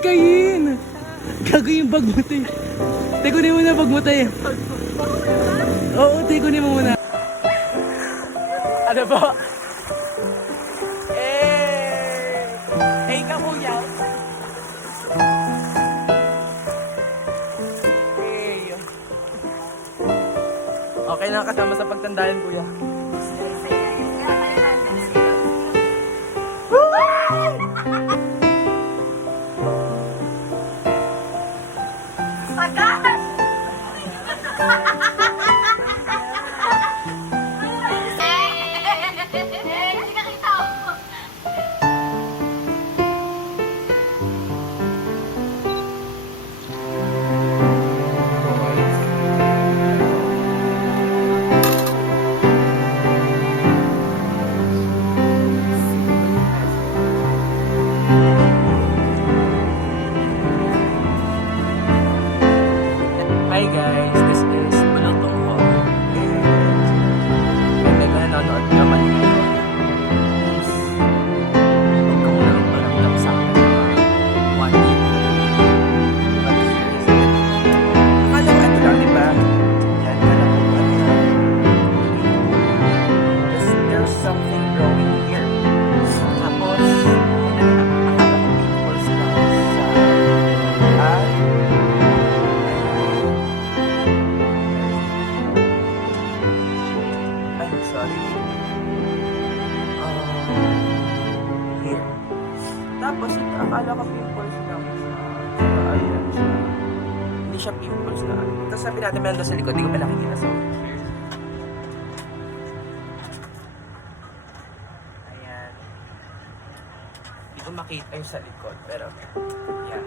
Kayin! Gago yung bag mo, te. Te, kunin mo na bag mo, te. Oo, te, kunin mo muna. Ano ba? Hey ka, kuya. Hey. Okay na kasama sa pagtandaan, kuya. Hi guys, this is Balotong Hall. And may nanonood ka man ngayon. Please, huwag ka muna magparamdam sa akin mga 1 year. But here is it. Akala ko ito lang, diba? Yan, akala ko ba ito? There's something growing here. Tapos, akala ko pimples lang sa sorry. Here. Tapos, akala ko pimples lang siya. Ayan siya. Hindi siya pimples na. Tapos sabi natin meron doon sa likod. Hindi ko pa nakikita. So, here. Ayan. Hindi ko makita yung sa likod. Pero, yeah.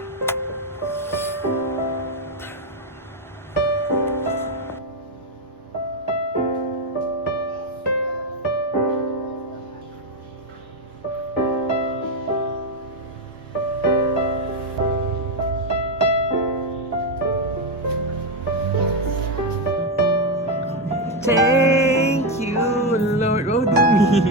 Thank you, Lord. Oh, dumi.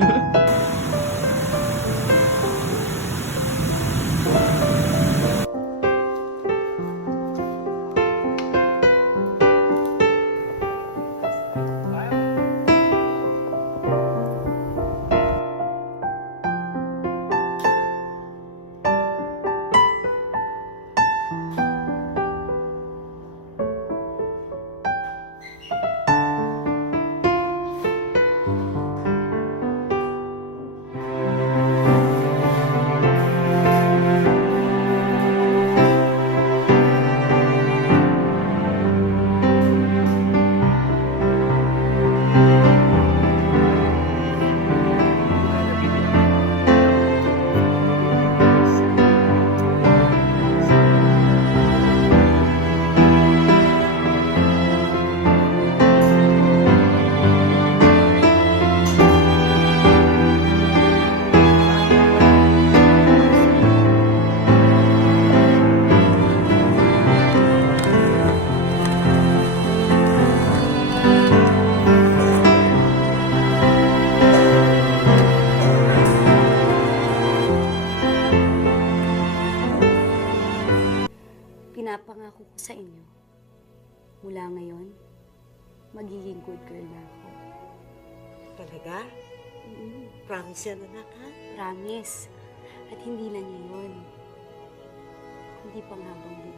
Pinapangako ko sa inyo, mula ngayon, magiging good girl na ako. Talaga? Promise yan, anak, ha? Promise. At hindi lang ngayon, kundi pang habang buhay.